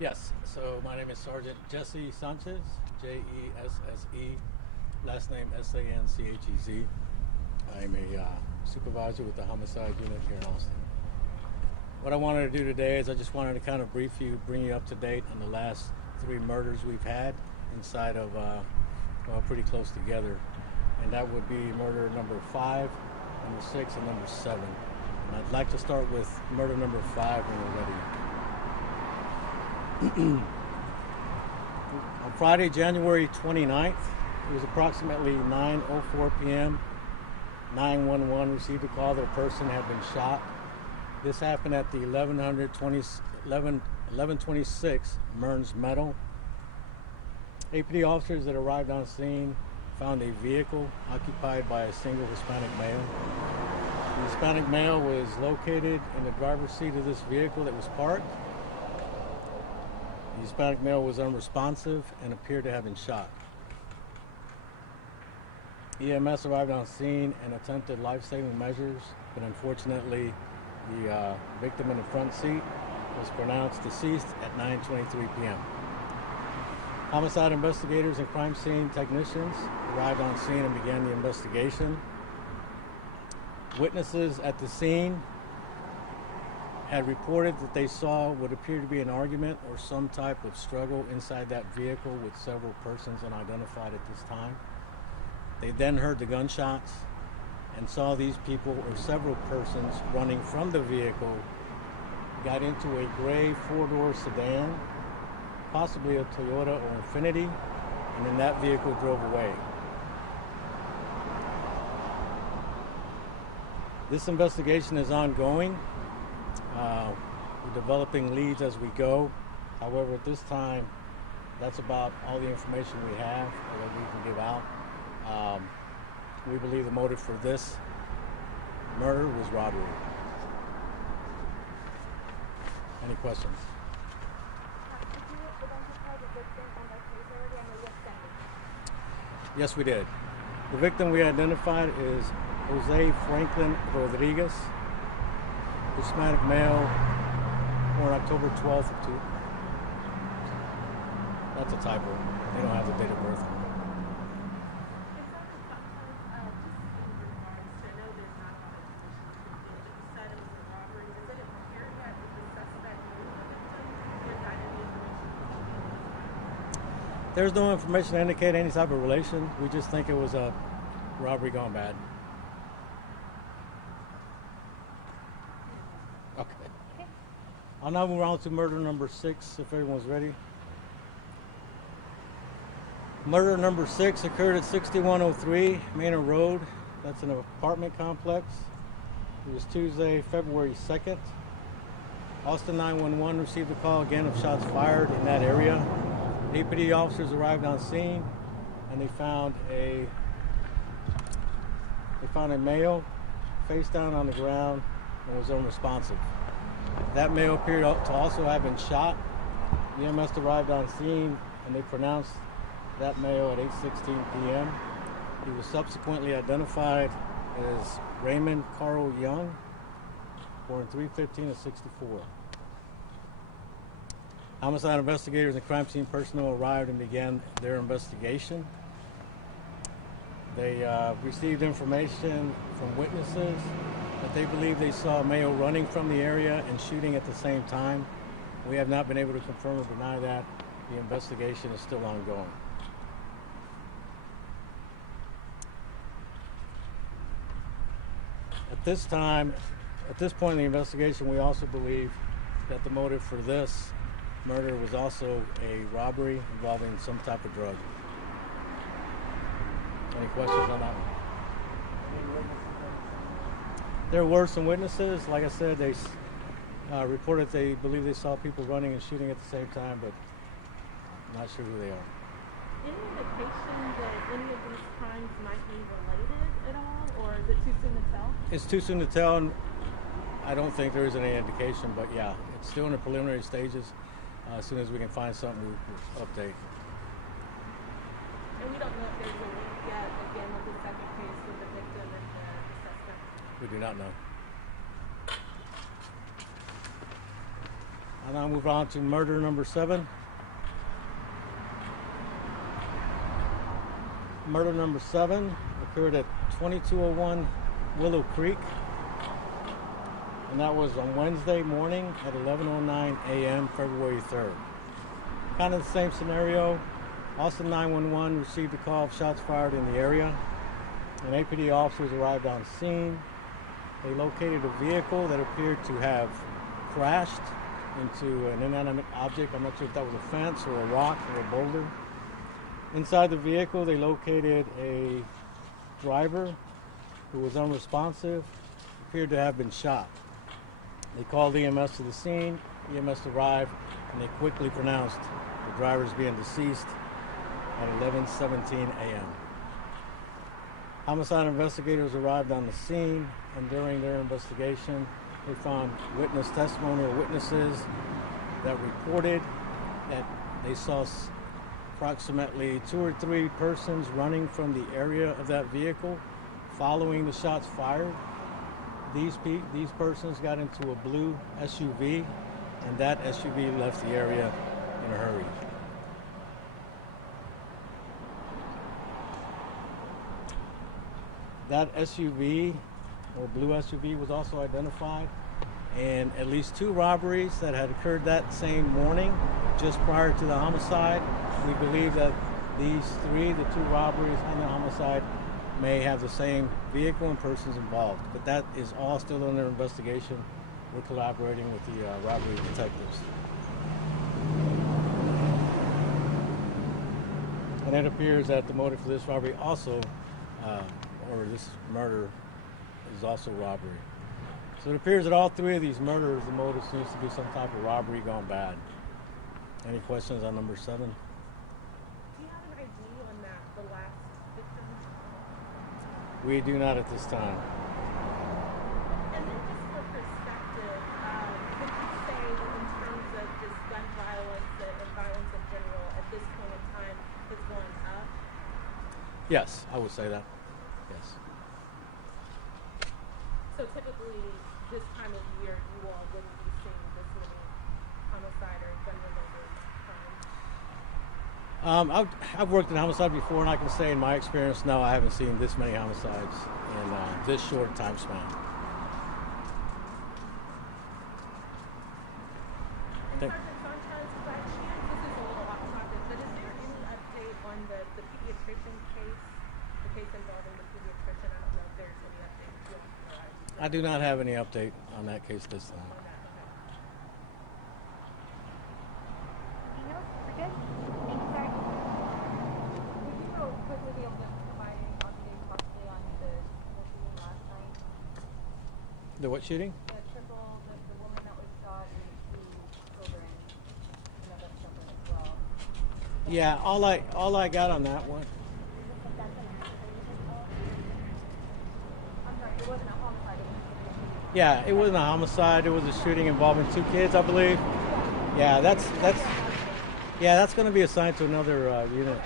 Yes, so my name is Sergeant Jesse Sanchez, Jesse, last name Sanchez. I'm a supervisor with the homicide unit here in Austin. What I wanted to do today is I just wanted to kind of bring you up to date on the last 3 murders we've had inside of, pretty close together. And that would be murder number 5, number 6, and number 7. And I'd like to start with murder number 5 when we're ready. On Friday, January 29th, it was approximately 9:04 p.m. 911 received a call that a person had been shot. This happened at the 1126 Mearns Meadow. APD officers that arrived on scene found a vehicle occupied by a single Hispanic male. The Hispanic male was located in the driver's seat of this vehicle that was parked. The Hispanic male was unresponsive and appeared to have been shot. EMS arrived on scene and attempted life-saving measures, but unfortunately, the victim in the front seat was pronounced deceased at 9:23 p.m. Homicide investigators and crime scene technicians arrived on scene and began the investigation. Witnesses at the scene had reported that they saw what appeared to be an argument or some type of struggle inside that vehicle with several persons unidentified at this time. They then heard the gunshots and saw these people or several persons running from the vehicle, got into a gray 4-door sedan, possibly a Toyota or Infiniti, and then that vehicle drove away. This investigation is ongoing. We're developing leads as we go. However, at this time, that's about all the information we have that we can give out. We believe the motive for this murder was robbery. Any questions? Did you identify the victim on that case already? I know you're standing. Yes, we did. The victim we identified is Jose Franklin Rodriguez, Hispanic male, born October 12th of 2. That's a typo. They don't have the date of birth. There's no information to indicate any type of relation. We just think it was a robbery gone bad. Okay. I'll now move on to murder number 6, if everyone's ready. Murder number 6 occurred at 6103 Manor Road. That's an apartment complex. It was Tuesday, February 2nd. Austin 911 received a call again of shots fired in that area. APD officers arrived on scene and they found a male face down on the ground and was unresponsive. That male appeared to also have been shot. EMS arrived on scene and they pronounced that male at 8:16 p.m. He was subsequently identified as Raymond Carl Young, born 3/15 of 64. Homicide investigators and crime scene personnel arrived and began their investigation. They received information from witnesses that they believe they saw a male running from the area and shooting at the same time. We have not been able to confirm or deny that. The investigation is still ongoing. At this point in the investigation, we also believe that the motive for this murder was also a robbery involving some type of drug. Any questions on that one? There were some witnesses. Like I said, they reported they believe they saw people running and shooting at the same time, but I'm not sure who they are. Any indication that any of these crimes might be related at all, or is it too soon to tell? It's too soon to tell, and I don't think there is any indication, but yeah, it's still in the preliminary stages. As soon as we can find something, we'll update. And we don't know if there's a link yet, again, with the second case with the victim and the suspect. We do not know. And I'll move on to murder number 7. Murder number 7 occurred at 2201 Willow Creek. And that was on Wednesday morning at 11:09 a.m. February 3rd. Kind of the same scenario. Austin 911 received a call of shots fired in the area. And APD officers arrived on scene. They located a vehicle that appeared to have crashed into an inanimate object. I'm not sure if that was a fence or a rock or a boulder. Inside the vehicle, they located a driver who was unresponsive, appeared to have been shot. They called EMS to the scene. EMS arrived, and they quickly pronounced the driver as being deceased at 11:17 a.m. Homicide investigators arrived on the scene, and during their investigation, they found witness testimony or witnesses that reported that they saw approximately 2 or 3 persons running from the area of that vehicle following the shots fired. These persons got into a blue SUV, and that SUV left the area in a hurry. That SUV, or blue SUV, was also identified in at least 2 robberies that had occurred that same morning, just prior to the homicide. We believe that these 3, the 2 robberies and the homicide, may have the same vehicle and persons involved. But that is all still under investigation. We're collaborating with the robbery detectives. And it appears that the motive for this robbery also, or this murder, is also robbery. So it appears that all 3 of these murders, the motive seems to be some type of robbery gone bad. Any questions on number 7? Do you have an ID on the last victim? We do not at this time. And then just for perspective, would you say in terms of just gun violence and violence in general at this point in time is going up? Yes, I would say that. Yes. So typically this time of year you all wouldn't be seeing this many homicide or gun-related crimes? I've worked in homicide before, and I can say in my experience, no, I haven't seen this many homicides in this short time span. And Sergeant Sanchez, by chance, this is a little off topic, but is there any update on the pediatrician case, the case involving the pediatrician? I don't know if there's any update you have to provide. I do not have any update on that case this time. On that, okay. Anything else? We're good? Thank you, sir. Would you go quickly be able to provide any update possibly on the shooting last night? The what shooting? The triple, the woman that was shot and the 2 children. That's something as well. Yeah, all I got on that one. I'm sorry, it wasn't a homicide. Yeah, it wasn't a homicide. It was a shooting involving 2 kids, I believe. Yeah, that's going to be assigned to another unit.